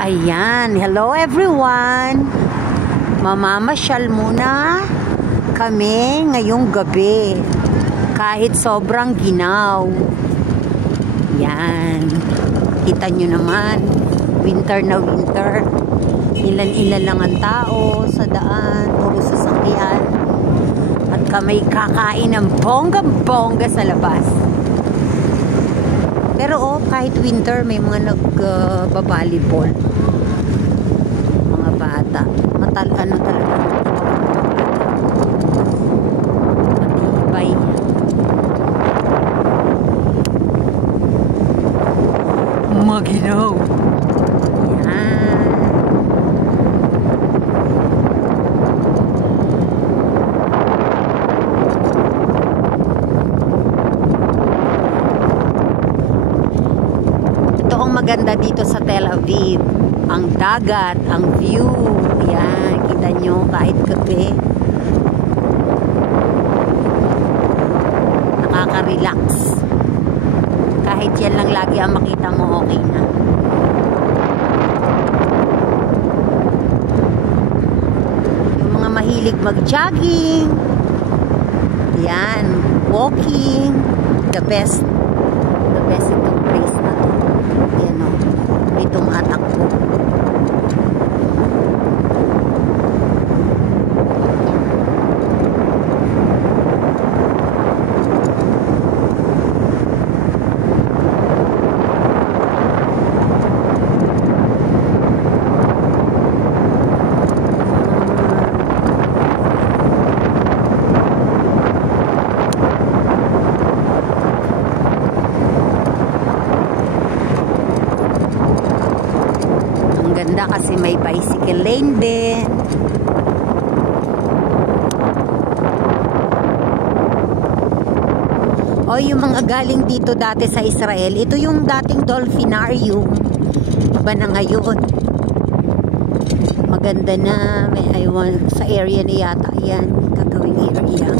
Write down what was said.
Ayan, hello everyone. Mamamasyal muna kami ngayong gabi kahit sobrang ginaw. Yan, kita nyo naman, winter na winter. Ilan-ilan lang ang tao sa daan, puro sasakyan, at kami kakain ng bongga-bongga sa labas. Pero kahit winter, may mga nag-volleyball. Mga bata. Ano talaga? Matibay. Maginaw. Yan. Maganda dito sa Tel Aviv, ang dagat, ang view. Yan, kita nyo kahit gabi, nakaka-relax. Kahit yan lang lagi ang makita mo, okay na. Yung mga mahilig mag-jogging, yan, walking, the best itong place na to. Yan o, itong atak ko. Ganda kasi may bicycle lane din. O yung mga galing dito dati sa Israel, ito yung dating dolphinarium. Iba na ngayon. Maganda na, may sa area na yata yan, gagawing area.